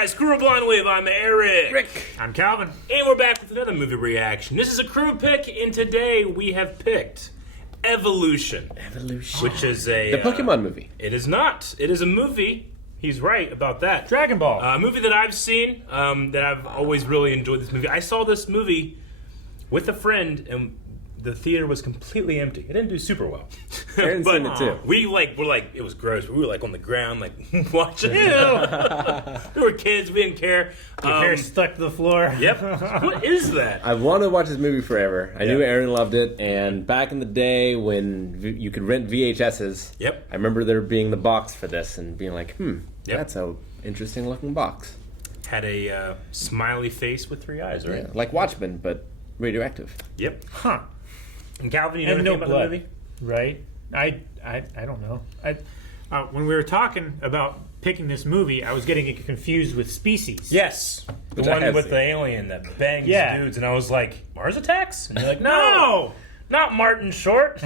guys, Screw a Blind Wave. I'm Eric. Rick. I'm Calvin. And we're back with another movie reaction. This is a crew pick, and today we have picked Evolution. Which is the Pokemon movie. It is not. It is a movie. He's right about that. Dragon Ball. A movie that I've seen, that I've always really enjoyed this movie. I saw this movie with a friend, and the theater was completely empty. It didn't do super well. Aaron's seen it too. We were like, it was gross. We were like on the ground, like watching it. We were kids. We didn't care. Your hair stuck to the floor. Yep. What is that? I've wanted to watch this movie forever. I knew Aaron loved it, and back in the day when you could rent VHSs, Yep. I remember there being the box for this and being like, that's a interesting looking box. Had a smiley face with three eyes, right? Yeah, like Watchmen, but radioactive. Yep. Huh. And Calvin, you know And anything no about blood. the movie? Right? I don't know. When we were talking about picking this movie, I was getting it confused with Species. Yes. The Which I one have with seen. the alien that bangs Yeah. dudes, and I was like, Mars Attacks? And you're like, No! Not Martin Short.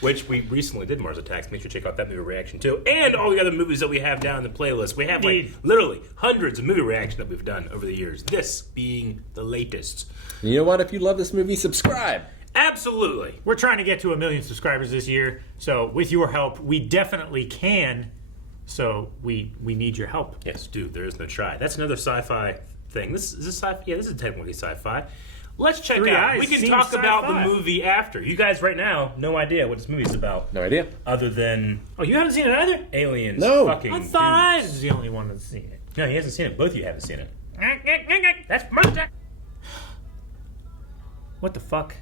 Which we recently did Mars Attacks. Make sure to check out that movie reaction too. And all the other movies that we have down in the playlist. We have like Indeed. literally hundreds of movie reactions that we've done over the years. This being the latest. And you know what? If you love this movie, subscribe. Absolutely. We're trying to get to 1 million subscribers this year, so with your help, we definitely can. So we need your help. Yes, dude, there is no try. That's another sci-fi thing. Is this sci-fi? Yeah, this is technically sci-fi. Let's check Three out. Eyes We can seems talk about the sci-fi. movie after. You guys right now, no idea what this movie is about. No idea. Other than Oh, you haven't seen it either? aliens No. fucking I thought I dudes. was the only one that's seen it. No, he hasn't seen it. Both of you haven't seen it. That's Mars Attack. What the fuck?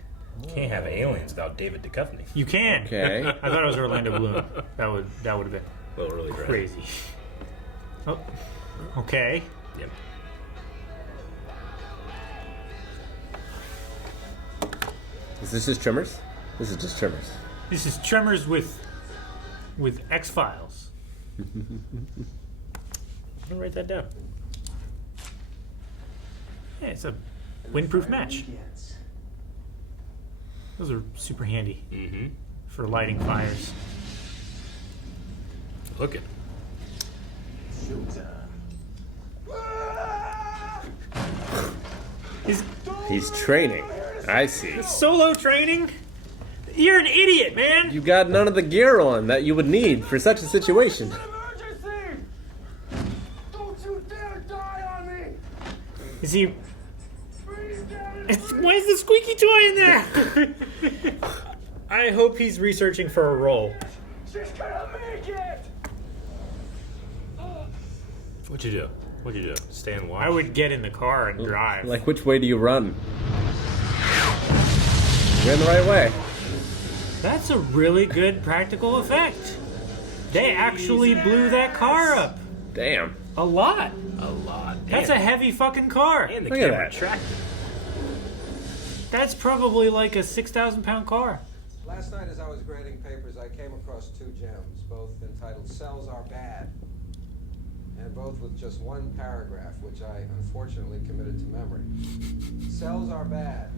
Can't have aliens without David Duchovny. You can. Okay. I thought it was Orlando Bloom. That would have been Well, really great. crazy. Oh, okay. Yep. Is this just Tremors? This is just Tremors. This is Tremors with X-Files. I'm gonna write that down. Yeah, it's a windproof match. Those are super handy Mm-hmm. for lighting fires. Look at He's training. I see. Solo training? You're an idiot, man. You got none of the gear on that you would need for such a situation. Emergency! Don't you dare die on me! Is he? Freeze down! Why is the squeaky toy in there? I hope he's researching for a role. She's gonna make it! What'd you do? What'd you do? Stay and watch? I would get in the car and drive. Like, which way do you run? You're in the right way. That's a really good practical effect. They actually blew that car up. Damn. A lot. A lot. That's a heavy fucking car. And the Look at camera that. tracked it. That's probably like a 6,000-pound car. Last night as I was grading papers, I came across two gems, both entitled Cells Are Bad, and both with just one paragraph, which I unfortunately committed to memory. Cells are bad.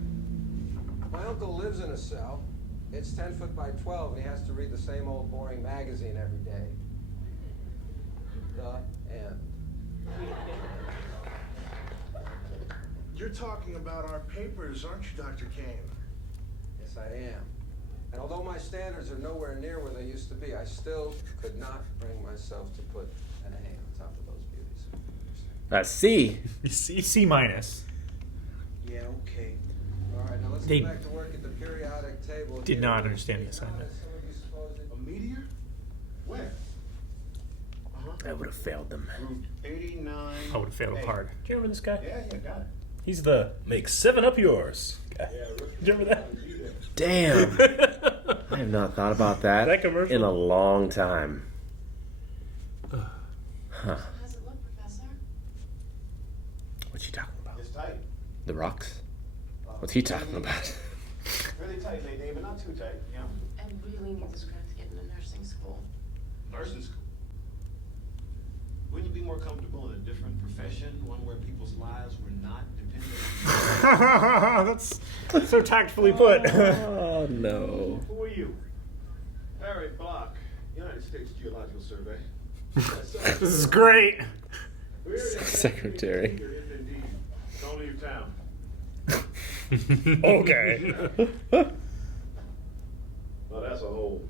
My uncle lives in a cell. It's 10 foot by 12, and he has to read the same old boring magazine every day. The end. You're talking about our papers, aren't you, Dr. Kane? Yes, I am. And although my standards are nowhere near where they used to be, I still could not bring myself to put an A on top of those beauties. C. C minus. Yeah, okay. All right, now let's They get back to work at the periodic table. did here. not understand the assignment. Some of you supposed A meteor? Where? I would have failed them. Route 89. I would have failed hard. Do you remember this guy? Yeah, got it. He's the make 7 up yours guy. Yeah, Do you remember that? Damn. I have not thought about that, That commercial? in a long time. Huh. How's it look, Professor? What's he talking about? It's tight. The rocks? What's he talking about? Really tight, lady, but not too tight. Yeah. I really need this grant to get into nursing school. Nursing school. Wouldn't you be more comfortable in a different profession, one where people's lives were not dependent on That's so tactfully put. Oh, no. Who are you? Harry Block, United States Geological Survey. This is great. Secretary. Don't leave town. Okay. Well, that's a hole.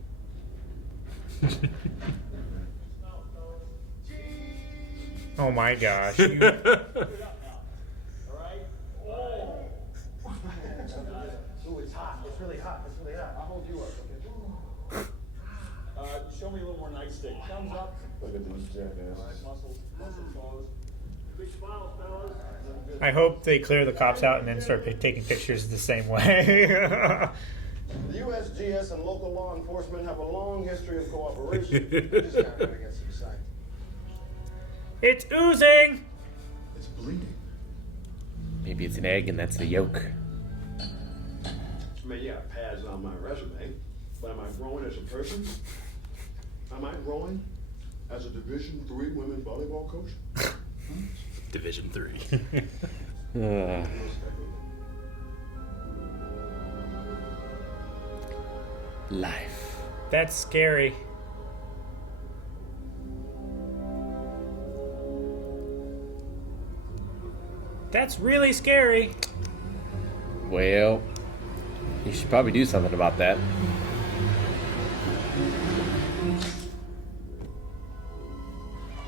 Oh my gosh. All right? Ooh, it's hot. It's really hot. It's really hot. I'll hold you up, okay? Show me a little more nightstick. Thumbs up. Look at these jackasses. Muscles closed. Big smile, fellas. I hope they clear the cops out and then start taking pictures the same way. The USGS and local law enforcement have a long history of cooperation. We just gotta get some sight. It's oozing! It's bleeding. Maybe it's an egg and that's the yolk. I mean, yeah, pads on my resume, but am I growing as a person? Am I growing as a Division III women's volleyball coach? Division 3. Life. That's scary. That's really scary. Well, you should probably do something about that.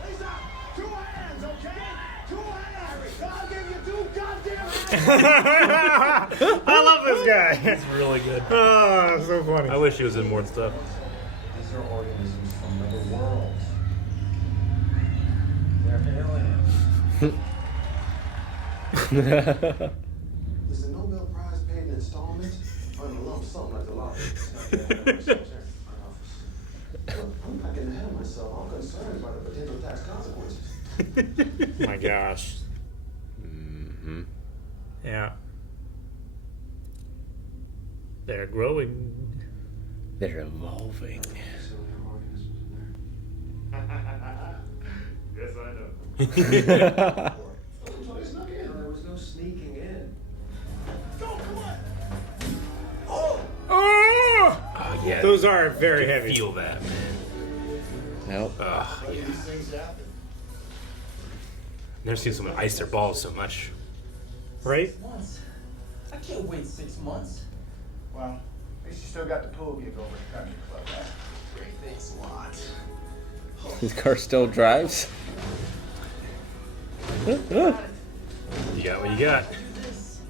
Lisa, 2 hands, okay? 2 hands. I'll give you 2 goddamn hands. I love this guy. It's really good. Oh, so funny. I wish he was in more stuff. These are organisms from another world. They're aliens. Is the Nobel Prize paid in installments or in a lump sum like the lottery? I'm not getting ahead of myself. I'm concerned about the potential tax consequences. Oh my gosh. Mm-hmm. Yeah. They're growing. They're evolving. Yes, I know. There was no sneaking in. Go, come on. Oh! Oh, yeah. Those are very You heavy. feel that, man. Nope. Oh, yeah. These things happen. Never seen someone ice their balls so much. Right? 6 months. I can't wait 6 months. Well, at least you still got the pool gig over at the country club, right? Great, thanks a lot. His car still drives. You got what you got. Do this.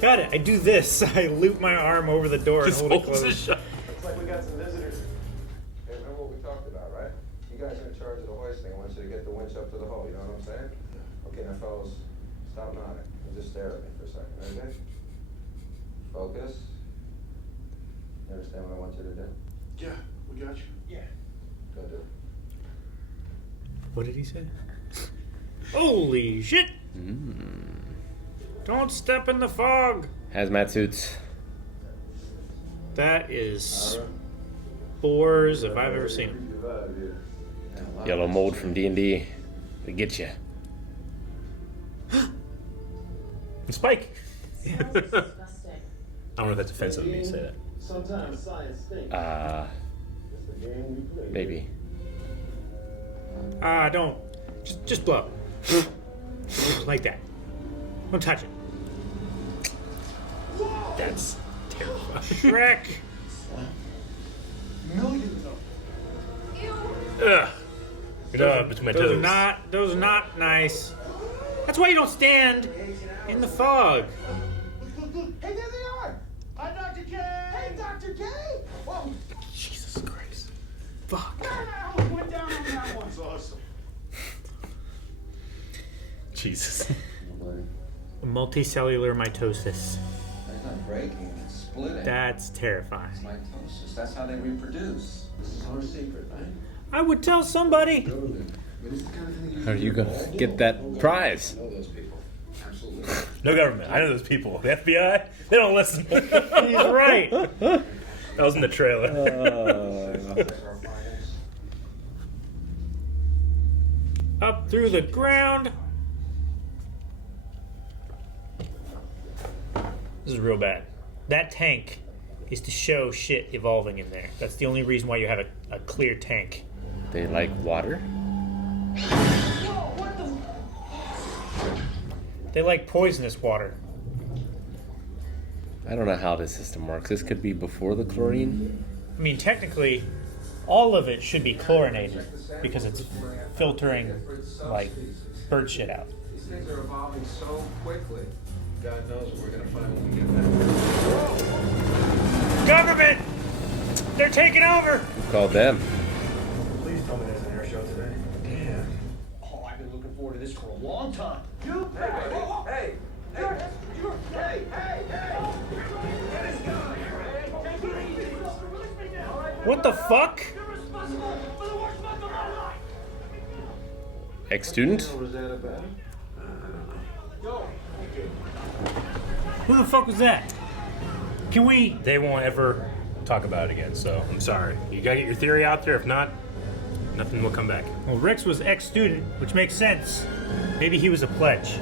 Got it. I do this. I loop my arm over the door and Just hold it holds it closed. shut. Looks like we got some visitors. Hey, remember what we talked about, right? You guys are in charge of the hoisting. I want you to get the winch up to the hull, you know what I'm saying? Okay, now fellas, stop nodding and just stare at me for a second, okay? Focus. You understand what I want you to do? Yeah, we got you. Yeah. Go do it. What did he say? Holy shit! Don't step in the fog. Hazmat suits. That is spores if I've ever seen them. Yellow mold from D&D. They get you. Spike. Smells disgusting. I don't know if that's offensive of me to say that. Sometimes science stinks. It's the game we play. Maybe. Don't. Just blow. Like that. Don't touch it. That's terrifying. Shrek. Millions of Ugh. Between my toes. Those are not nice. That's why you don't stand in the fog. Look, hey, there they are! Hi, Dr. K! Hey, Dr. K! Whoa! Jesus Christ. Fuck. I went down on that one. That's awesome. Jesus. Multicellular mitosis. It's not breaking, it's splitting. That's terrifying. It's mitosis. That's how they reproduce. This is our secret, right? I would tell somebody. Totally. But it's the kind of thing How are you gonna get that prize? I know those people. Absolutely. No government. I know those people. The FBI, they don't listen. He's right. That was in the trailer. That's our finance. Up through the ground. This is real bad. That tank is to show shit evolving in there. That's the only reason why you have a clear tank. They like water? They like poisonous water. I don't know how this system works. This could be before the chlorine. I mean, technically, all of it should be chlorinated because it's filtering, like, bird shit out. These things are evolving so quickly. God knows what we're gonna find when we get there. Government! They're taking over! Who called them? Please tell me there's an air show today. Damn. Oh, I've been looking forward to this for a long time. You, hey, hey, hey, What the fuck? Ex-student? Was that about? Who the fuck was that? Can we... They won't ever talk about it again, so I'm sorry. You gotta get your theory out there. If not, nothing will come back. Well, Rex was ex-student, which makes sense. Maybe he was a pledge.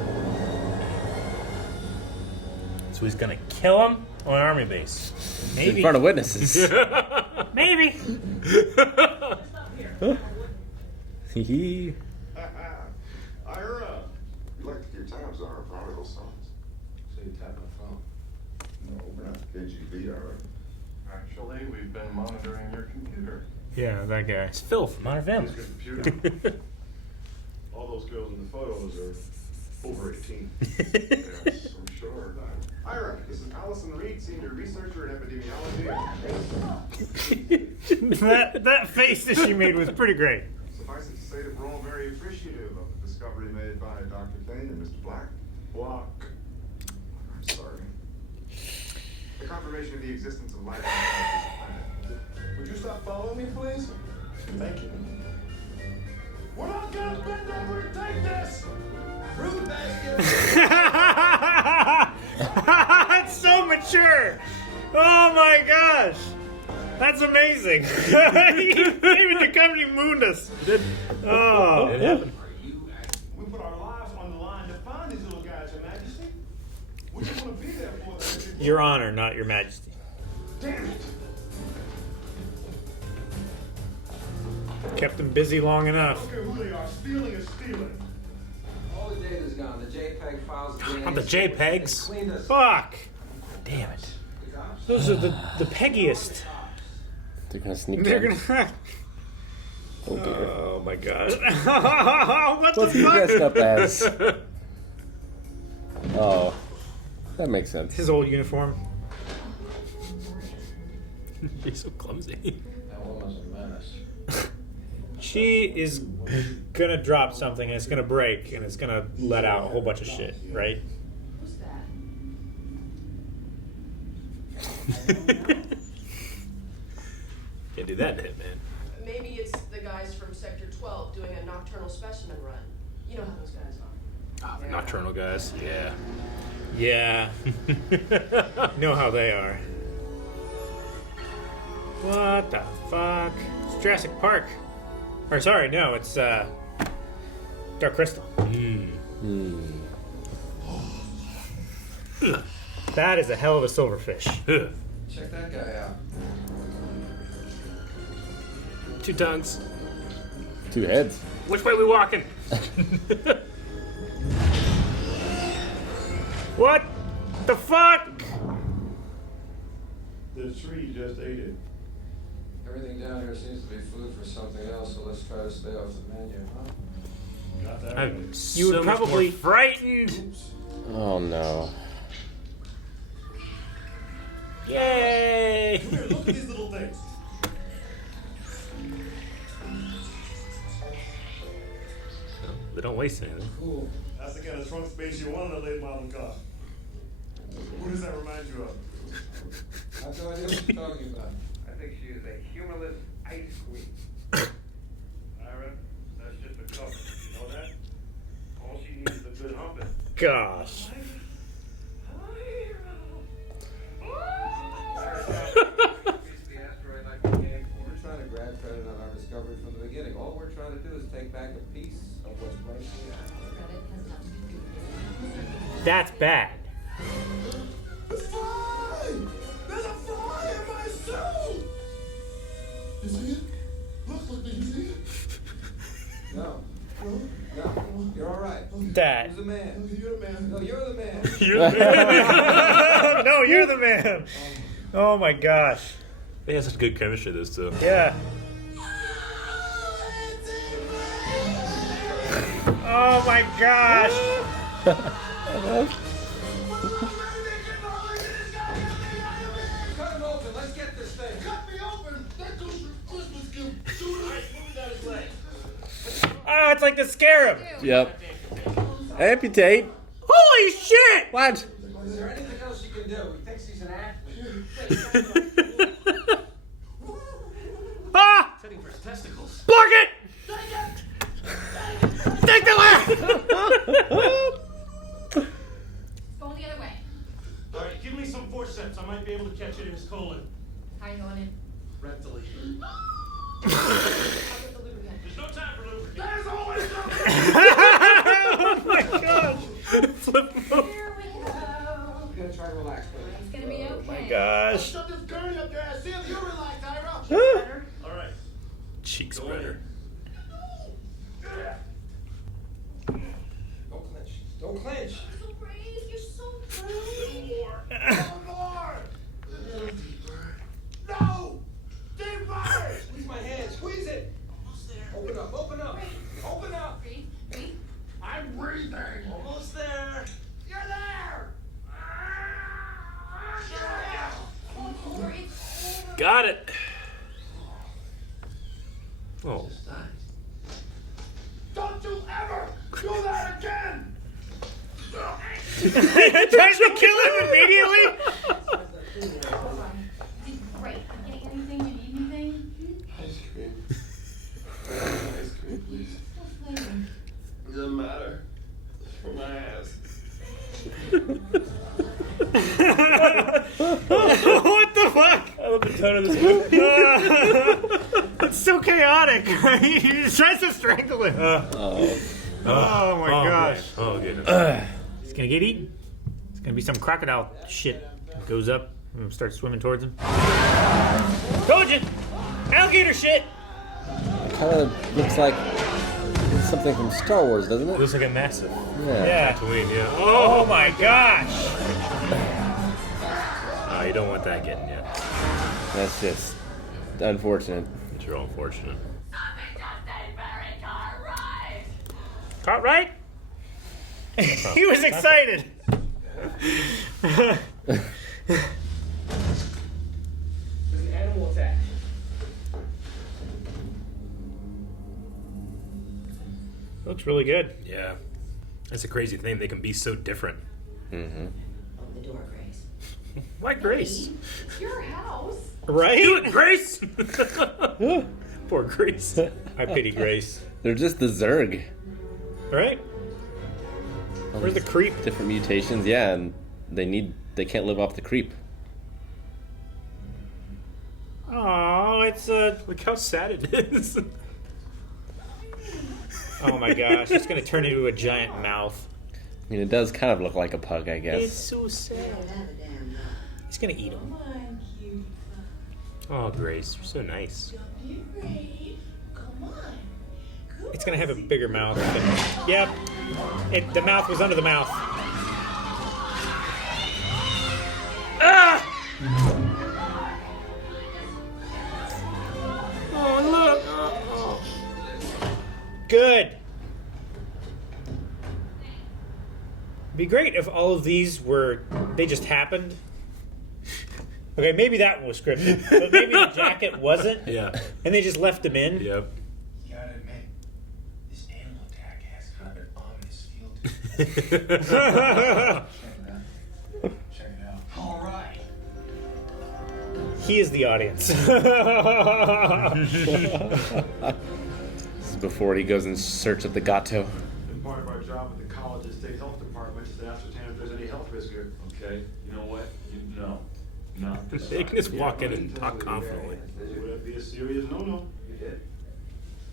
So he's gonna kill him on an army base. In front of witnesses. Maybe. Hee. Ira, you like to keep tabs on our prodigal sons. So you tap my phone. No, we're not KGB, Ira. Actually, we've been monitoring your computer. Yeah, that guy. It's filth. Modern Family. Your computer. All those girls in the photos are over 18. Yes, I'm sure. Ira, this is Allison Reed, senior researcher in epidemiology. that face that she made was pretty great. Suffice it to say that we're all very appreciative of the discovery made by Dr. Kane and Mr. Black. I'm sorry. The confirmation of the existence of life on this planet. Would you stop following me, please? Thank you. We're not gonna bend over and take this! Fruit basket! That's so mature. Oh my gosh. That's amazing. Even the company mooned us. Oh. It happened. We put our lives on the line to find these little guys, Your Majesty. We just want to be there for them. Your Honor, not Your Majesty. Damn it! Kept them busy long enough. I don't care who they are, stealing is stealing. All the data's gone. The JPEG files again. Not the JPEGs. Cleaned us. Fuck. Damn it. Those are the peggiest. They're gonna sneak They're in. gonna. Oh dear. Oh my god. What the What's he dressed fuck? up as? Oh, that makes sense. His old uniform. He's so clumsy. That woman's a menace. She is gonna drop something and it's gonna break and it's gonna let out a whole bunch of shit, right? Who's that? Can't do that to him, man. Maybe it's the guys from Sector 12 doing a nocturnal specimen run. You know how those guys are. Oh, the nocturnal guys. Yeah. Yeah. Know how they are. What the fuck? It's Jurassic Park. Or sorry, no, it's Dark Crystal. That is a hell of a silverfish. Check that guy out. 2 tongues. 2 heads. Which way we walking? What the fuck? The tree just ate it. Everything down here seems to be food for something else, so let's try to stay off the menu, huh? Not that I'm way. You would so much probably- more frightened. Oh no. Yay! Here, look at these little things. They don't waste anything. Cool. That's the kind of trunk space you want in a late model car. Who does that remind you of? I have no idea what you're talking about. I think she is a humorless ice queen. Ira, that's just a cover. You know that? All she needs is a good humping. Gosh. The asteroid like we came for. We're trying to grab credit on our discovery from the beginning. All we're trying to do is take back a piece of what's rightfully ours. That's bad. The fly! There's a fly in my suit! You see it? Look, do you see it? that? Who's the man? You're the man. No, you're the man. No, you're the man. Oh my gosh. They have such good chemistry, those two. Yeah. Oh my gosh. Cut him open. Let's get this thing. Cut me open. That goes for Christmas gift. Shoot it. Moving down his leg. Oh, it's like the scarab. Yep. Amputate. Holy shit! What? Is there anything else you can do? He thinks he's an athlete. Ah! Setting for his testicles. Block it! Take the left! Going the other way. All right, give me some forceps. I might be able to catch it in his colon. How you going in? Rectally. I'll get the lubricant. There's no time for lubricant. There's always something. Oh my gosh! Flip him over. Here we go. You gotta try to relax, buddy. It's gonna be okay. Oh my gosh. Shut this gurney up there. See if you relax, Ira. Better. All right. Cheek spreader. Don't clench. Don't clench. So brave. You're so brave. One more. A little deeper. No. Deeper. Squeeze my hand. Squeeze it. Almost there. Open up. Open up. Open up. Breathe. Breathe. I'm breathing. Almost there. You're there. It's over. It's over. Got it. Oh. Don't you ever do that again. Tries to kill him immediately? Hold on. You did great. You getting anything? You need anything? Ice cream. Ice cream, please. What flavor? It doesn't matter. It's for my ass. What the fuck? I love the tone of this movie. It's so chaotic. He just tries to strangle him. Oh my gosh. Man. Oh, goodness. He's gonna get eaten. It's gonna be some crocodile shit. Goes up and starts swimming towards him. Told you! Alligator shit! Kind of looks like something from Star Wars, doesn't It it? looks like a massive. Yeah. Tatooine, yeah. Oh my gosh! Oh, you don't want that getting you. That's just unfortunate. It's real unfortunate. Caught right? He was excited. There's an animal attack. Looks really good. Yeah. That's a crazy thing. They can be so different. Mm-hmm. Open the door, Grace. Why Grace? It's your house. Right? Do it, Grace! Poor Grace. I pity Grace. They're just the Zerg. Right? All Where's the these creep? Different mutations, yeah, and they can't live off the creep. Oh, it's a. Look how sad it is. Oh my gosh, it's gonna turn into a giant mouth. I mean, it does kind of look like a pug, I guess. It's so sad. He's gonna eat him. Oh, Grace, you're so nice. It's gonna have a bigger mouth. Yep. The mouth was under the mouth. Ah! Oh, look. Oh. Good. Be great if all of these they just happened. Okay, maybe that one was scripted, but maybe the jacket wasn't, Yeah. and they just left him in. Yep. You gotta admit, this animal attack has got an ominous feel to it. Check it out. All right. He is the audience. This is before he goes in search of the gato. And part of our job with the college and state health department is to ascertain if there's any health risk here. Okay, you know what? No. They can just walk in and talk confidently. Would that be a serious no-no? You did.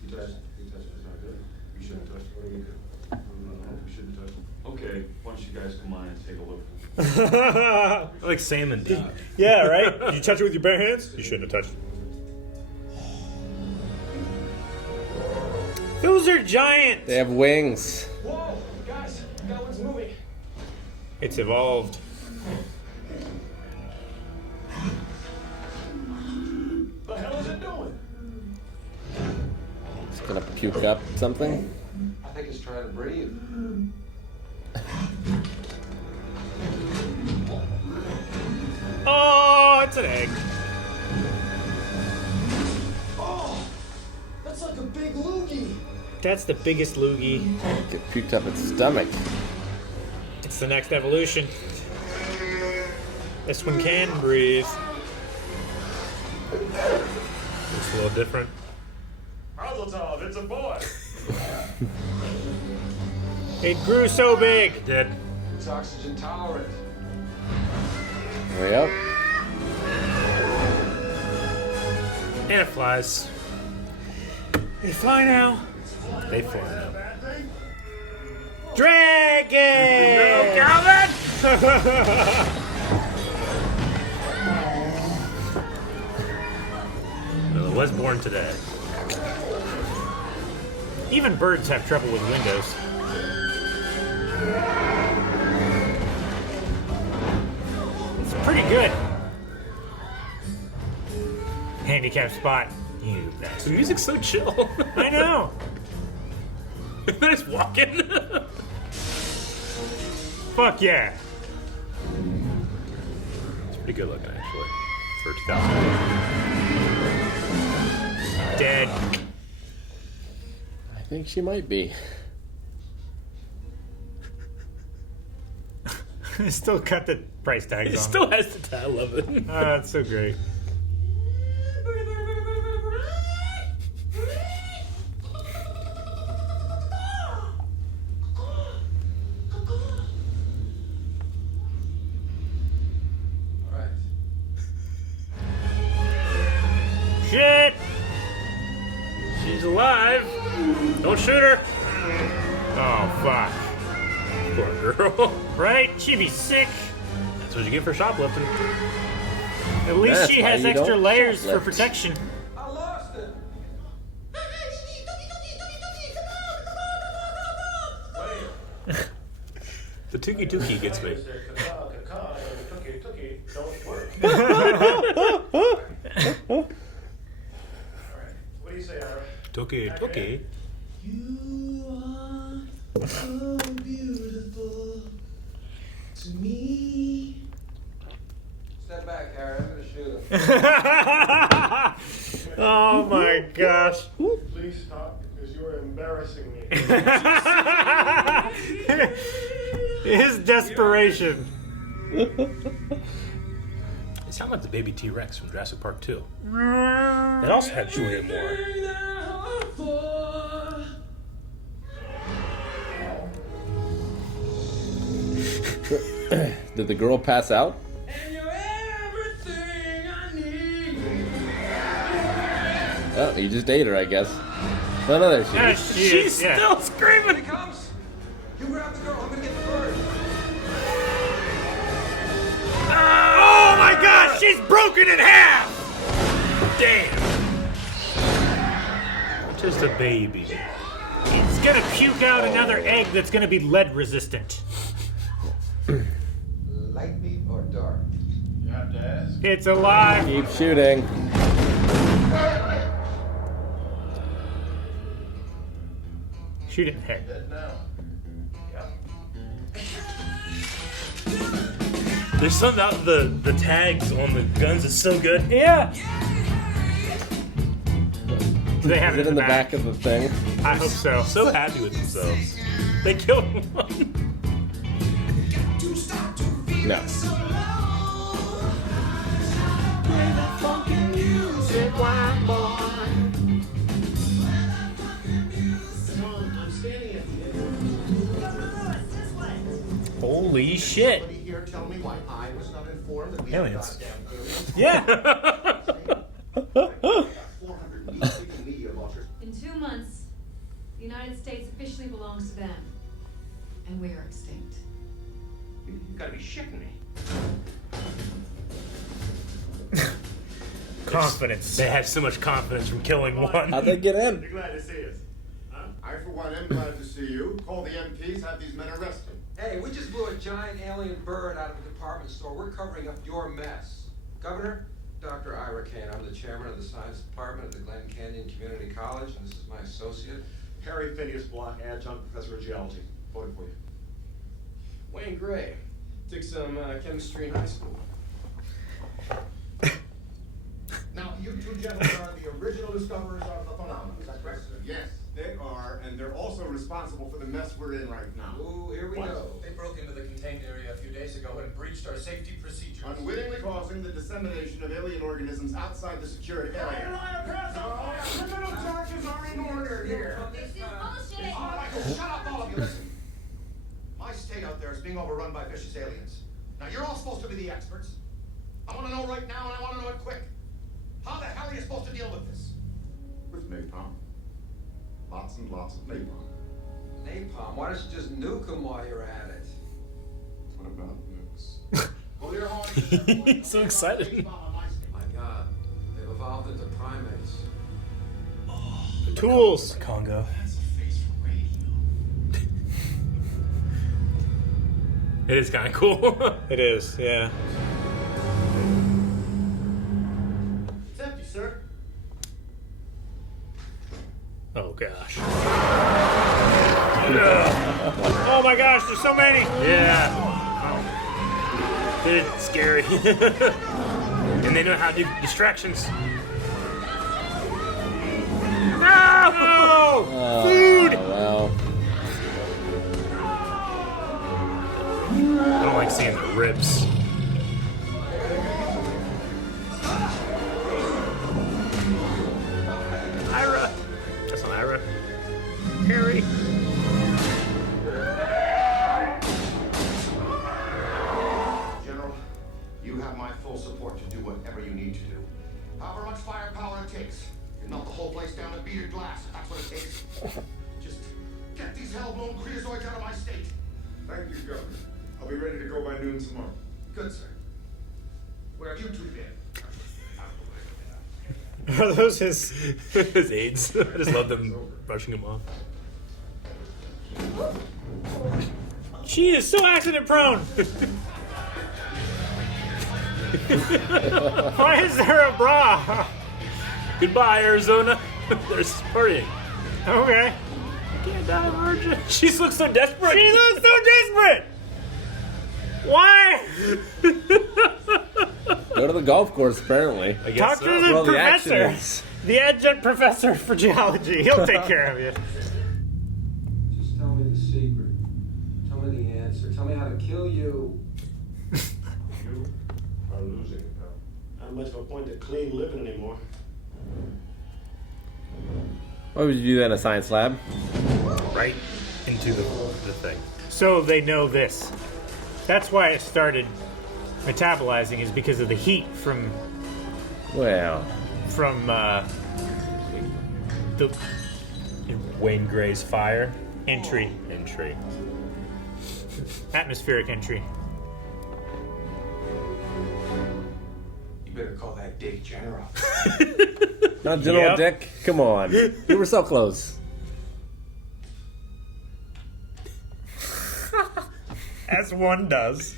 You touched it. It's not good. You shouldn't touch it. What do you do? No, you shouldn't touch it. Okay, why don't you guys come on and take a look? I like salmon deep. Yeah, right? Did you touch it with your bare hands? You shouldn't have touched it. Those are giant. They have wings. Whoa, guys! It's evolved. The hell is it doing? It's gonna puke up something. I think it's trying to breathe. Oh, it's an egg. Oh, that's like a big loogie. That's the biggest loogie. Get puked up its stomach. It's the next evolution. This one can breathe. It's a little different. Mazel tov, it's a boy. It grew so big. It did. It's oxygen tolerant. Way up. And it flies. They fly now. They fly now. Dragon! No, Calvin! Well, it was born today. Even birds have trouble with windows. It's pretty good. Handicap spot. You The bastard. music's so chill. I know. They're just walking. Fuck yeah. It's pretty good looking, actually, for 2000. Dead. I think she might be. Still cut the price tags It on. still has the tag. I love it. Oh, that's so great. All right. Shit! She's alive. Don't shoot her. Oh, fuck. Poor girl. Right? She'd be sick. That's what you get for shoplifting. At least That's she why has you extra don't layers for shoplift. protection. I lost it. The Tuki Tuki gets me. Don't work. What do you say, Ira? Tuki Tuki. You are so beautiful to me. Step back, Harry. I'm gonna shoot him. Oh my gosh. Please stop because you're embarrassing me. His desperation. It sounded like the baby T-Rex from Jurassic Park 2. It also had Julianne Moore. Did the girl pass out? Oh, you just ate her, I guess. No, there she Yeah, is. she She's is, yeah. still Here screaming. he comes. You grab the girl. I'm gonna get the bird. Oh my gosh, she's broken in half! Damn. Just a baby. It's gonna puke out another egg that's gonna be lead resistant. Light meat or dark? You have to ask. It's alive. Keep shooting. Shoot it in the head. Dead now. There's something about the tags on the guns is so good. Yeah. Do they have Is it in the back of the thing? I hope so. So happy with themselves. They killed one. No. I'm standing at the end. Holy shit. Somebody here tell me why I was not informed that we Aliens. had goddamn aliens. Yeah. 400 media watchers. In 2 months, the United States officially belongs to them. And we are extinct. You gotta be shitting me. Confidence. They have so much confidence from killing one. How'd they get in? You're glad to see us. Huh? I, for one, am glad to see you. Call the MPs, have these men arrested. Hey, we just blew a giant alien bird out of a department store. We're covering up your mess. Governor, Dr. Ira Kane. I'm the chairman of the science department at the Glen Canyon Community College, and this is my associate. Harry Phineas Block, adjunct professor of geology. Voting for you. Wayne Gray. Took some chemistry in high school. Now, you two gentlemen are the original discoverers of the phenomenon, is that correct? Yes, they are, and they're also responsible for the mess we're in right now. Ooh, here we go. They broke into the contained area a few days ago and breached our safety procedures. Unwittingly causing the dissemination of alien organisms outside the secured area. Criminal charges are in order here. This is bullshit. All right, shut up, all of you. Listen. My state out there is being overrun by vicious aliens. Now, you're all supposed to be the experts. I want to know right now, and I want to know it quick. How the hell are you supposed to deal with this? With napalm. Lots and lots of napalm. Napalm. Why don't you just nuke them while you're at it? What about nukes? Hold your horns. He's so excited. My God, they've evolved into primates. Tools. Congo. That's a face for radio. It is kind of cool. It is, yeah. It's empty, sir. Oh gosh. Oh my gosh, there's so many. Yeah. Oh. It's scary. And they know how to do distractions. No! Food! Well, I don't like seeing the ribs. Ira. That's not Ira. Harry. General, you have my full support to do whatever you need to do. However much firepower it takes. You melt the whole place down to beaded glass, if that's what it takes. Just get these hell-blown creosoids out of my state. Thank you, Governor. I'll be ready to go by noon tomorrow. Good, sir. Where have you two been? Are those his? His aides. I just love them brushing him off. She is so accident prone. Why is there a bra? Goodbye, Arizona. There's partying. Okay. Can't die, virgin. She looks so desperate. She looks so desperate. Why? go to the golf course, apparently. I guess Talk so. to the Well, the action professor. is. The adjunct professor for geology. He'll take care of you. Just tell me the secret. Tell me the answer. Tell me how to kill you. You are losing, pal. Not much of a point to clean living anymore. Why would you do that in a science lab? Right into the thing. So they know this. That's why it started metabolizing, is because of the heat from Well, the Wayne Gray's fire. entry, atmospheric entry. You better call that Dick General. not General Yep. Dick. Come on, you were so close. As one does.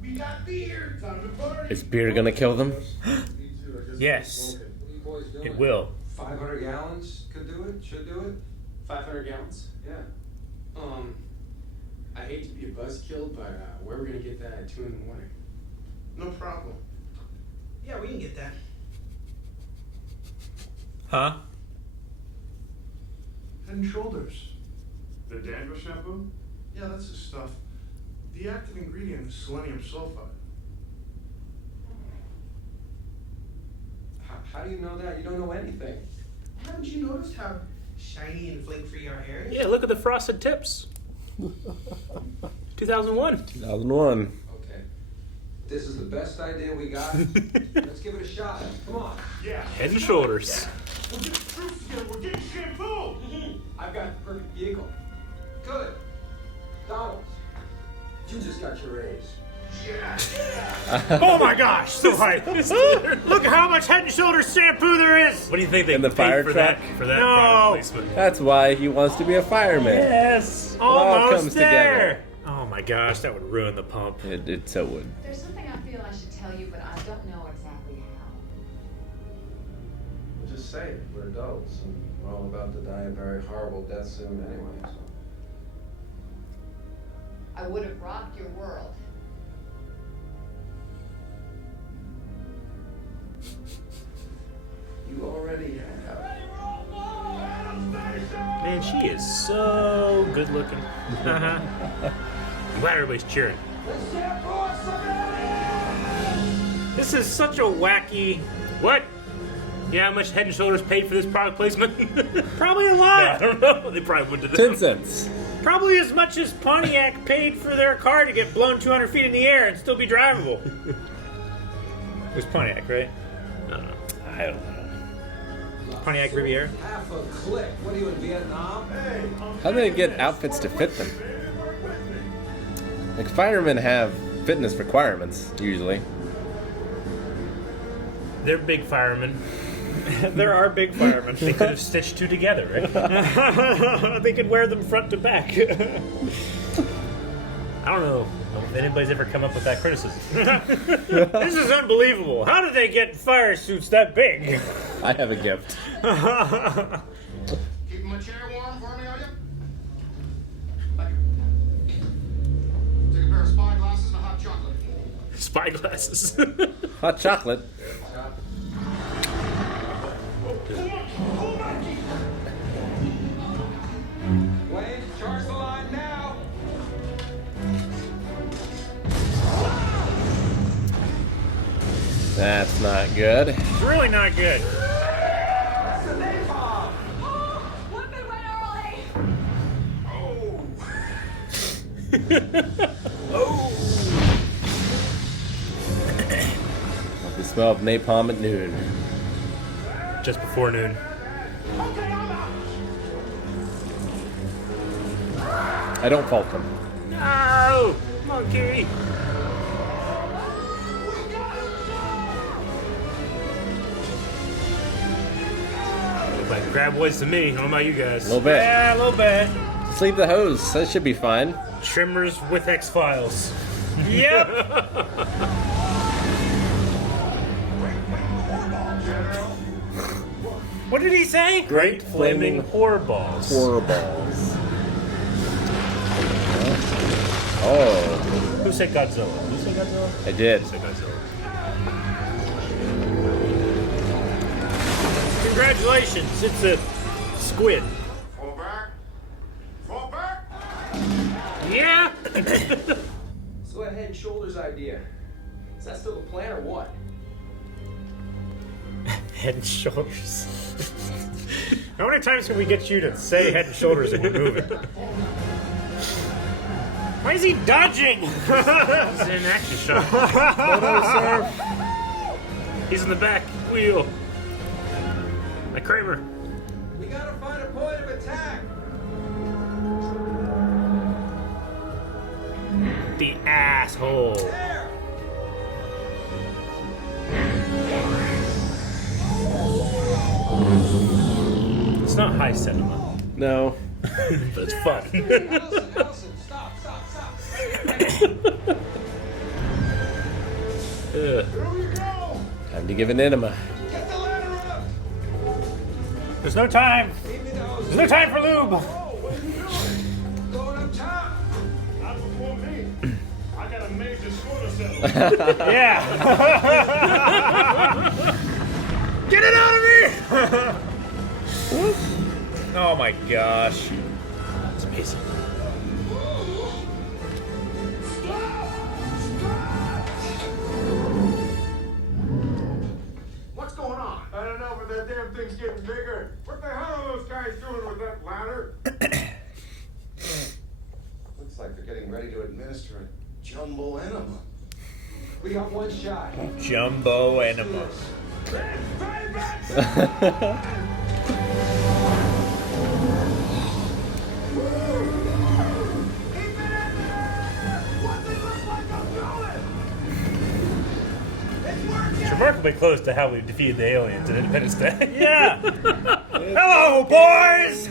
We got beer. Time to party. Is beer gonna kill them? Yes, What are you boys doing? it will. 500 gallons could do it? Should do it? 500 gallons. Yeah. I hate to be a buzzkill, but where are we gonna get that at 2 in the morning? No problem. Yeah, we can get that. Huh? Head and Shoulders. The dandruff shampoo? Yeah, that's the stuff. The active ingredient is selenium sulfide. How do you know that? You don't know anything. Haven't you noticed how shiny and flake-free our hair is? Yeah, look at the frosted tips. 2001. 2001. Okay. This is the best idea we got. Let's give it a shot. Come on. Yeah. Head and Shoulders. We're getting troops together. We're getting shampoo. I've got the perfect vehicle. Good. Donald, you just got your raise. Oh my gosh, so hype. Look how much Head and Shoulders shampoo there is. What do you think they In the paid fire for truck? that? For that No. product placement? That's why he wants to be a fireman. Yes, all almost comes there. Oh my gosh, that would ruin the pump. It so would. There's something I feel I should tell you, but I don't know exactly how. Well, just say it. We're adults, and we're all about to die a very horrible death soon anyway, so. I would have rocked your world. You already have. Man, she is so good looking. I'm glad everybody's cheering. This is such a wacky... What? Yeah, how much Head and Shoulders paid for this product placement? Probably a No, lot. I don't know. They probably wouldn't do 10 that. cents. Probably as much as Pontiac paid for their car to get blown 200 feet in the air and still be drivable. It was Pontiac, right? I don't know. Pontiac Riviera? Half a click. What are you in Vietnam? How do they get outfits to fit them? Like, firemen have fitness requirements, usually. They're big firemen. There are big firemen. They could have stitched two together, right? They could wear them front to back. I don't know if anybody's ever come up with that criticism. This is unbelievable. How did they get fire suits that big? I have a gift. Keeping my chair warm for me, are you? Thank you. Take a pair of spy glasses and a hot chocolate. Spy glasses. Hot chocolate. Wayne, charge the line now. That's not good. It's really not good. That's the napalm. Love the smell of napalm at noon. Just before noon. I don't fault them. No! Monkey! Looks like grab boys to me. I don't know about you guys. A little bit. Yeah, a little bit. Just leave the hose. That should be fine. Trimmers with X-Files. Yep. What did he say? Great flaming whore balls. Horror balls. Oh, Who said Godzilla? Who said Godzilla? I did. Who said Godzilla? Congratulations, it's a squid. Fall back. Fall back. Yeah! So that Head and Shoulders idea, is that still the plan or what? Head and Shoulders. How many times can we get you to say Head and Shoulders and we're moving? Why is he dodging? He's in an action shot. He's in the back wheel. Like Kramer. We gotta find a point of attack. The asshole. There. It's not high cinema, No. but it's fun. Allison, stop. Ugh. Time to give an enema. Get the ladder up. There's no time. Leave me those. There's no time for lube. Going up top. Not before me. I got a major score to settle. Yeah. Get it out of me! Oh my gosh. It's amazing. What's going on? I don't know, but that damn thing's getting bigger. What the hell are those guys doing with that ladder? Looks like they're getting ready to administer a jumbo enema. We got one shot. Jumbo enema. It's remarkably close to how we defeated the aliens in Independence Day. Yeah. Hello, boys.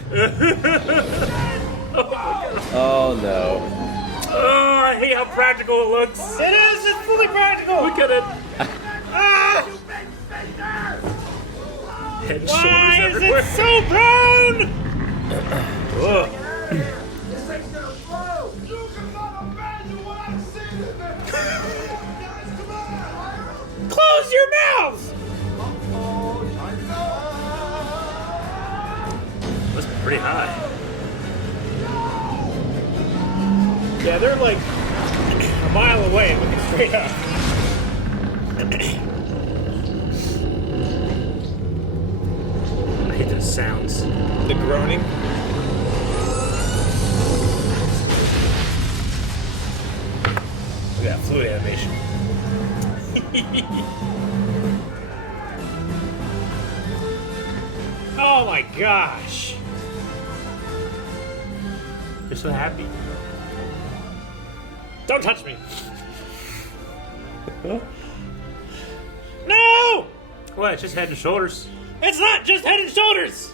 Oh no. Oh, I hate how practical it looks. It is. It's fully practical. Look at it. Ah! Head and Why shoulders is everywhere. it so brown? Ugh. This thing's gonna blow! You cannot imagine what I've seen in there! Guys, come on! Close your mouths. That's pretty high. Yeah, they're like a mile away looking straight up. I hate those sounds. The groaning. Look at that fluid animation. Oh my gosh. They're so happy. Don't touch me. No! What? It's just head and shoulders. It's not just head and shoulders.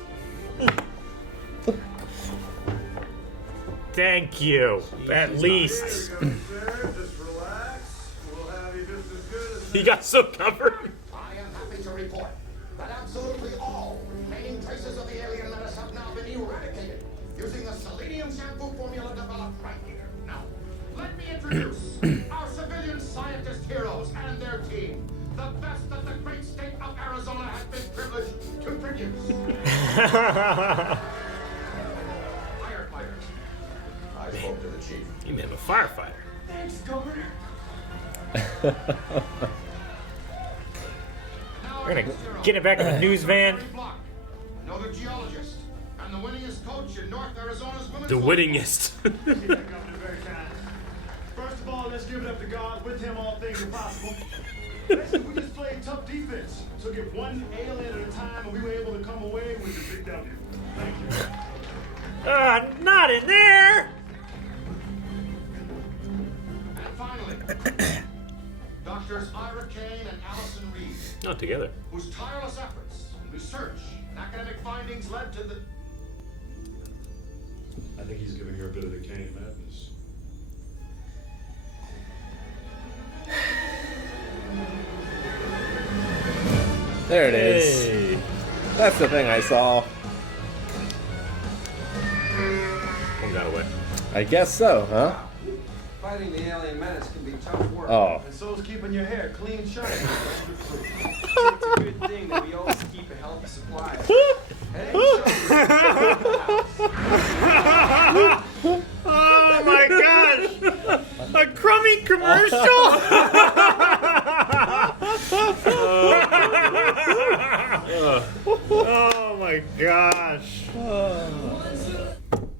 Thank you. At least. Just relax. We'll have you just as good as He got so covered. I am happy to report that absolutely all remaining traces of the alien menace have now been eradicated using the selenium shampoo formula developed right here. Now, let me introduce our civilian scientist heroes and their team. The best that the great state of Arizona has been privileged to produce. Firefighters. I spoke to the chief. You made him a firefighter. Thanks, Governor. We're gonna get it back in the news van. Another geologist and the winningest coach in North Arizona's women's The volleyball. winningest. First of all, let's give it up to God. With him, all things are possible. Basically, we just played tough defense. Took it one alien at a time, and we were able to come away with the big W. Thank you. Not in there. And finally, Doctors Ira Kane and Allison Reed, Not together. whose tireless efforts and research and academic findings led to the... I think he's giving her a bit of the Kane madness. There it is. Hey. That's the thing I saw. One got away. I guess so, huh? Fighting the alien menace can be tough work. Oh. And so's keeping your hair clean, shiny. It's a good thing that we always keep a healthy supply. Oh my gosh! A crummy commercial! Oh my gosh!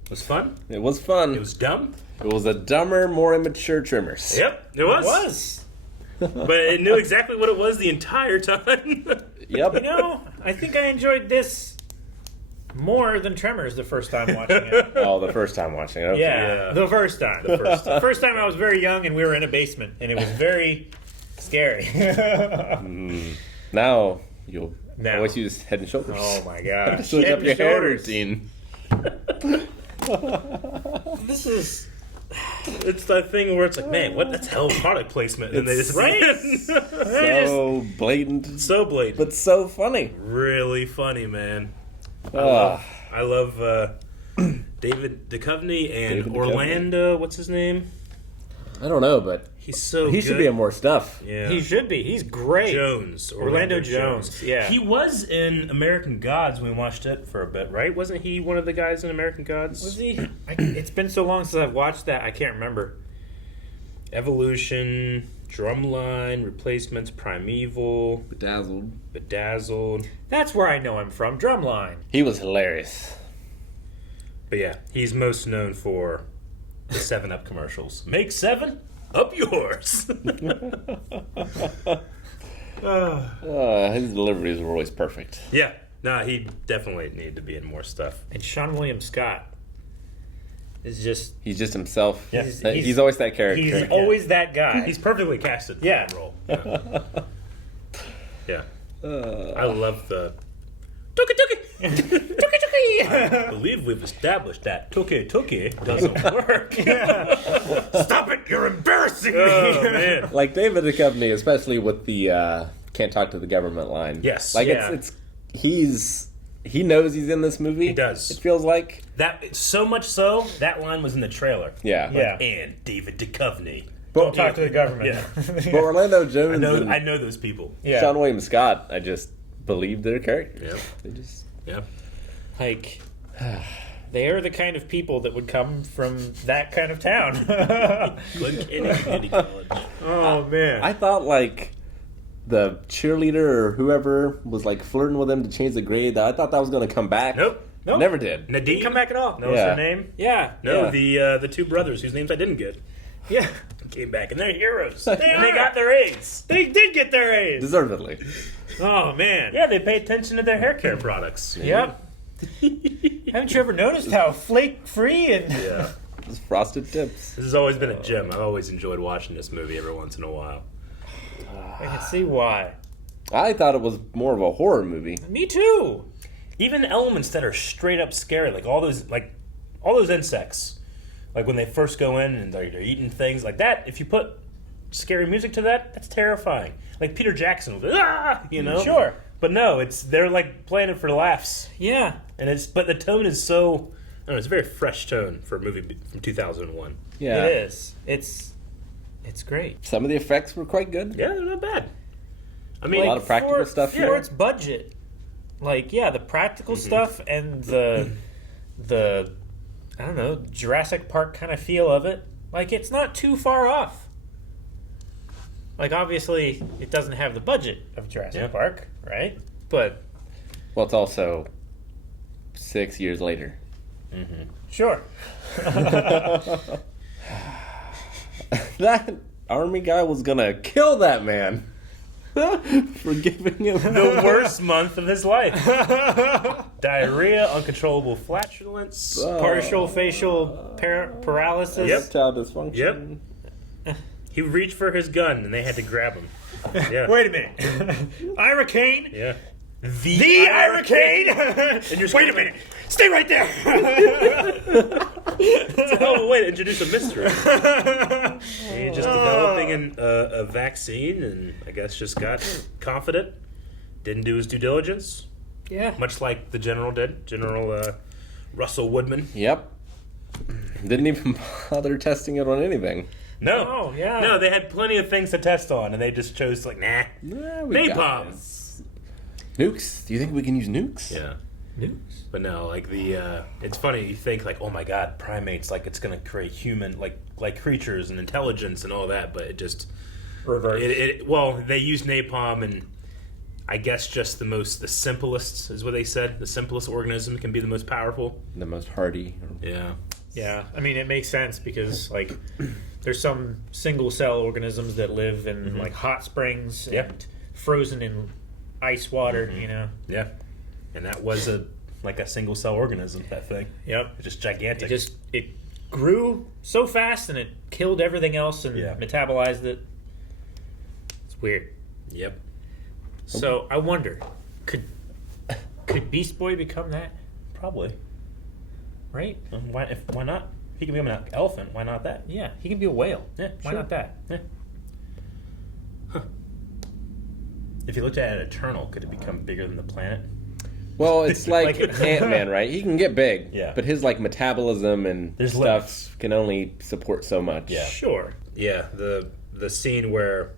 It was fun. It was fun. It was dumb. It was a dumber, more immature Trimmers. Yep, it was. It was. But it knew exactly what it was the entire time. Yep. You know, I think I enjoyed this more than Tremors the first time watching it. Oh, the first time watching it. Okay. Yeah, the first time. The first time I was very young and we were in a basement and it was very scary. Now you'll Now. always use Head and Shoulders. Oh my gosh. Just look Head up and your hair Shoulders. routine. This is... It's that thing where it's like, man, what? That's hell of product placement. And they just Right? So blatant, so blatant, but so funny. really funny, man. Ah. I love David Duchovny and David Duchovny. Orlando. What's his name? I don't know, but He's so he good. should be in more stuff. Yeah. He should be. He's great. Jones. Orlando Jones. Yeah. He was in American Gods when we watched it for a bit, right? Wasn't he one of the guys in American Gods? Was he? It's been so long since I've watched that, I can't remember. Evolution, Drumline, Replacements, Primeval, Bedazzled. That's where I know him from. Drumline. He was hilarious. But yeah, he's most known for the 7-Up commercials. Make 7, up yours. His deliveries were always perfect. Yeah, no, he definitely needed to be in more stuff. And Sean William Scott is just... He's just himself. Yeah. He's always that character. He's always that guy. He's perfectly casted for that role. Yeah. I love the... Dookie dookie! I believe we've established that Tuki doesn't work. Stop it! You're embarrassing me. Oh man. Like David Duchovny, especially with the "can't talk to the government" line. Yes. like Yeah. he knows he's in this movie. He does. It feels like That so much so that line was in the trailer. yeah. Yeah. And David Duchovny. Don't talk to the government. Yeah. But Orlando Jones and I know those people. Yeah. Sean William Scott, I just believe their characters. Yeah. They just Yeah. Like, they are the kind of people that would come from that kind of town. Glen Canyon Community College. Oh man. I thought like the cheerleader or whoever was like flirting with him to change the grade. I thought that was going to come back. Nope. Never did. Nadine. Didn't come back at all. That was Yeah. her name? Yeah. No, Yeah. the two brothers whose names I didn't get Yeah. came back, and they're heroes. They and they are. got their A's. They did get their A's. Deservedly. Oh man. Yeah, they pay attention to their hair care products. Yep. Haven't you ever noticed how flake free and Yeah. Just frosted tips. This has always been a gem. I've always enjoyed watching this movie every once in a while. I can see why. I thought it was more of a horror movie. Me too. Even elements that are straight up scary, like all those insects, like when they first go in and they're eating things like that. If you put scary music to that, that's terrifying. Like Peter Jackson, will go, you know. Sure. But no, they're like playing it for laughs, Yeah. and but the tone is so. I don't know, it's a very fresh tone for a movie from 2001. Yeah. It is. It's great. Some of the effects were quite good. Yeah, they're not bad. I mean, A lot of practical stuff for here. its budget. Like, yeah, the practical stuff and the I don't know, Jurassic Park kind of feel of it. Like, it's not too far off. Like, obviously, it doesn't have the budget of Jurassic Park, right? But Well, it's also 6 years later. sure. That army guy was gonna kill that man for giving him the worst month of his life. Diarrhea, uncontrollable flatulence. Partial facial paralysis. Yep. child dysfunction. Yep. He reached for his gun and they had to grab him. Yeah. Wait a minute. Iracane? Yeah. The Iracane? And you're Wait a minute. Stay right there. It's a hell of a way to introduce a mystery. He's just developing a vaccine, and I guess just got confident. Didn't do his due diligence, Yeah. much like the general did. General Russell Woodman. Yep. Didn't even bother testing it on anything. No. Oh, yeah. No, they had plenty of things to test on, and they just chose like, nah. Yeah, we got Napalm. this. Nukes. Do you think we can use nukes? Yeah. Nukes? But no, like it's funny, you think like, oh my god, primates, like it's gonna create human, like creatures and intelligence and all that, but it just... Reverse. Well, they use napalm, and I guess just the simplest is what they said. The simplest organism can be the most powerful. The most hardy. Yeah. Yeah, I mean, it makes sense because, like, there's some single-cell organisms that live in, like, hot springs and Yep. frozen in ice water, you know? Yeah. And that was a single cell organism, that thing. Yep. It's just gigantic. It grew so fast and it killed everything else and Yeah. metabolized it. It's weird. Yep. So, I wonder, could Beast Boy become that? Probably. Right? Why not? He can become an elephant. Why not that? Yeah, he can be a whale. Yeah, Why sure. not that? Yeah. Huh. If you looked at it eternal, could it become bigger than the planet? Well, it's like Like- Ant-Man, right? He can get big, Yeah. but his like metabolism and There's stuff limits. can only support so much. Yeah. Sure. Yeah, the scene where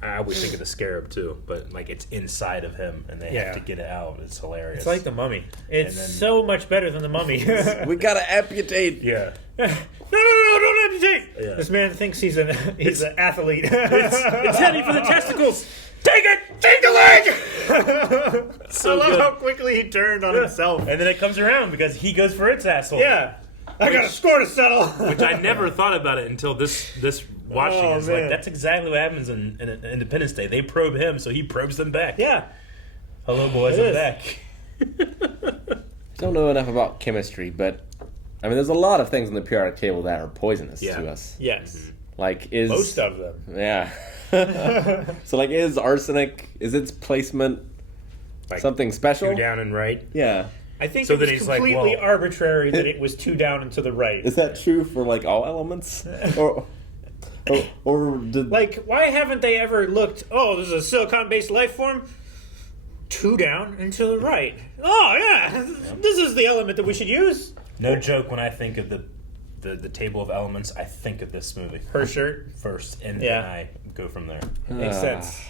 I always think of the scarab too, but like it's inside of him and they Yeah. have to get it out. It's hilarious. It's like the Mummy. It's And then- so much better than the Mummy. We gotta amputate. yeah. No, don't amputate! Yeah. This man thinks he's an athlete. It's heavy for the testicles. Take it! Take the leg! So I love good. how quickly he turned on himself. And then it comes around because he goes for its asshole. Yeah. I got a score to settle. Which I never thought about it until this watching. Oh, It's like man. that's exactly what happens in Independence Day. They probe him, so he probes them back. Yeah. Hello, boys, It I'm is. back. Don't know enough about chemistry, but I mean, there's a lot of things on the periodic table that are poisonous Yeah. to us. Yes. Like is Most of them. Yeah. So like, is arsenic? Is its placement Like, something special? Two down and right. Yeah. I think So it was then he's like, completely well- arbitrary that it was 2 down and to the right. Is that true for like all elements? Or did Like, why haven't they ever looked, oh, this is a silicon-based life form? 2 down and to the right. Oh, yeah, this is the element that we should use. No joke, when I think of the table of elements, I think of this movie. Her shirt. First, and Yeah. then I go from there. Makes sense.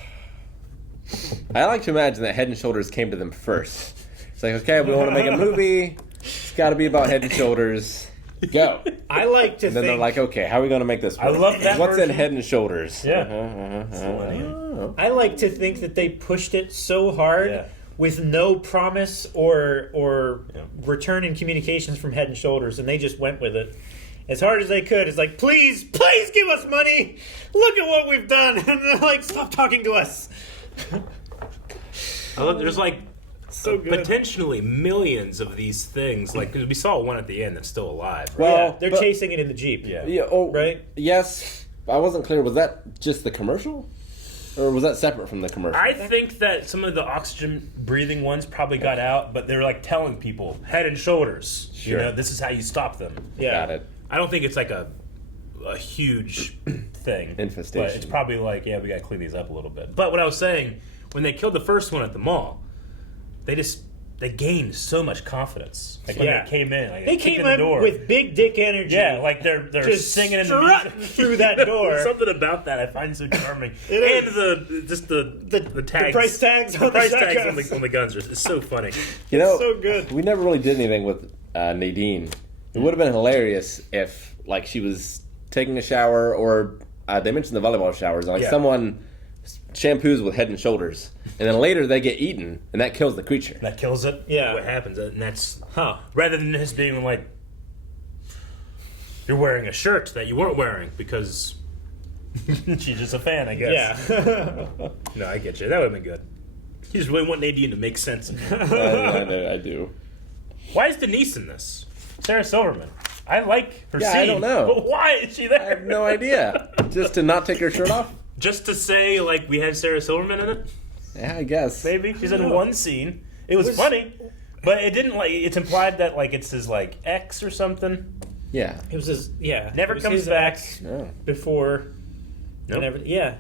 I like to imagine that Head and Shoulders came to them first. It's like, okay, we want to make a movie. It's got to be about Head and Shoulders. Go. I like to And then think... they're like, okay, how are we going to make this work? I love that What's in version. Head and Shoulders? Yeah. I like to think that they pushed it so hard Yeah. with no promise or Yeah. return in communications from Head and Shoulders, and they just went with it as hard as they could. It's like, please give us money. Look at what we've done. And they're like, stop talking to us. I love, there's like So good. potentially millions of these things. Like, 'cause we saw one at the end that's still alive. Right? Well, Yeah, they're but- chasing it in the Jeep. Yeah. Yeah. Oh, Right? Yes. I wasn't clear. Was that just the commercial? Or was that separate from the commercial? I think that some of the oxygen breathing ones probably got out, but they're like telling people Head and Shoulders. Sure. You know, this is how you stop them. Yeah. Got it. I don't think it's like a huge thing. Infestation. But it's probably like, yeah, we got to clean these up a little bit. But what I was saying, when they killed the first one at the mall, they gained so much confidence. Like when Yeah. they came in, like They kicked came in the in door. with big dick energy. Yeah, like they're just singing in the strutting music through that door. Something about that I find so charming. It and the tags, the price tags the on price the tags shotguns. on the guns are it's so funny. You know, so good. We never really did anything with Nadine. It would have been hilarious if, like, she was taking a shower, or they mentioned the volleyball showers. Like, Yeah. someone shampoos with Head and Shoulders, and then later they get eaten, and that kills the creature. That kills it. Yeah. What happens? And that's Huh. rather than this being like you're wearing a shirt that you weren't wearing because she's just a fan, I guess. Yeah. No, I get you. That would have been good. You just really want Nadine to make sense. I do. Why is Denise in this? Sarah Silverman. I like her Yeah, scene. I don't know. But why is she there? I have no idea. Just to not take her shirt off? Just to say, like, we have Sarah Silverman in it? Yeah, I guess. Maybe. She's in one scene. It was funny. But it didn't, like, it's implied that, like, it's his, like, ex or something. Yeah. It was his, yeah. Never it was comes his back. ex Oh. before. Nope. Never, yeah.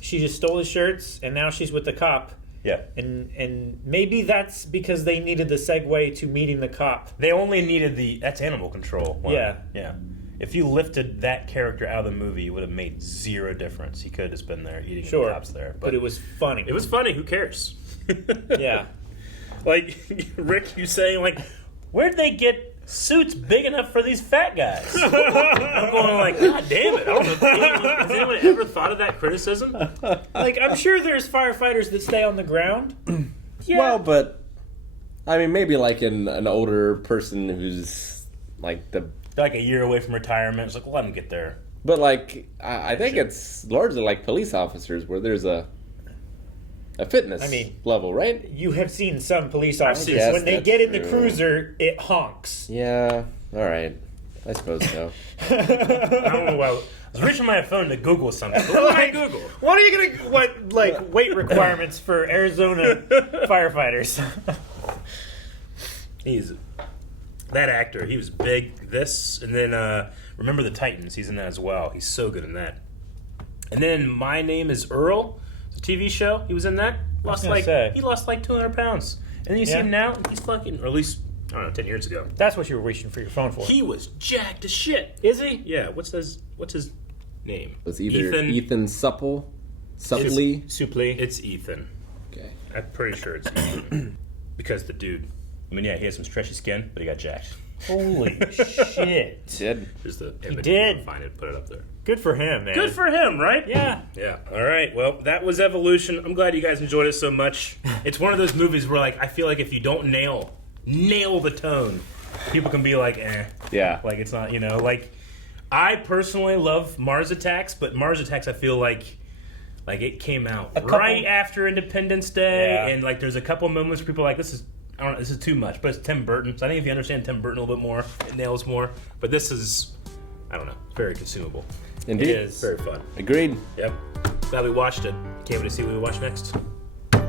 She just stole his shirts, and now she's with the cop. Yeah. And maybe that's because they needed the segue to meeting the cop. They only needed that's animal control. one. Yeah. Yeah. If you lifted that character out of the movie, it would have made zero difference. He could have just been there eating Sure. the cops there. But it was funny. It was funny. Who cares? Yeah. Like, Rick, you saying, like, where'd they get suits big enough for these fat guys? I'm going like, God damn it. I don't know. Has anyone ever thought of that criticism? Like, I'm sure there's firefighters that stay on the ground. Yeah. Well, but, I mean, maybe like an older person who's, like, like a year away from retirement. It's like, let them get there. But, like, I think it's largely like police officers where there's a fitness level, right? You have seen some police officers. Yes, When they that's get in the true. cruiser, it honks. Yeah, all right. I suppose so. I don't know why. I was reaching my phone to Google something. What did I Google? What are you gonna weight requirements for Arizona firefighters? He's that actor. He was big. This and then Remember the Titans. He's in that as well. He's so good in that. And then My Name Is Earl. It's a TV show. He was in that. He lost like 200 pounds. And then you see him now. He's fucking, or at least I don't know, 10 years ago. That's what you were reaching for your phone for. He was jacked as shit. Is he? Yeah. What's his name? Was either Ethan Suppley? It's Ethan. Okay. I'm pretty sure it's Ethan. Because the dude. I mean, yeah, he had some stretchy skin, but he got jacked. Holy shit. Did. Just the He image. did. Find it, put it up there. Good for him, man. Good for him, right? Yeah. Yeah. All right. Well, that was Evolution. I'm glad you guys enjoyed it so much. It's one of those movies where, like, I feel like if you don't nail the tone, people can be like, eh. Yeah. Like, it's not, like, I personally love Mars Attacks, but Mars Attacks, I feel like it came out right after Independence Day, and, like, there's a couple moments where people are like, this is too much, but it's Tim Burton, so I think if you understand Tim Burton a little bit more, it nails more, but this is, I don't know, very consumable. Indeed. It is. Very fun. Agreed. Yep. Glad we watched it. Can't wait to see what we watch next.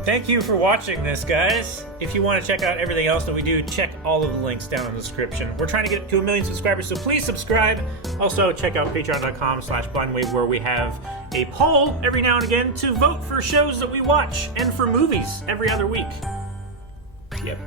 Thank you for watching this, guys. If you want to check out everything else that we do, check all of the links down in the description. We're trying to get to 1 million subscribers, so please subscribe. Also, check out patreon.com/blindwave, where we have a poll every now and again to vote for shows that we watch and for movies every other week. Yep.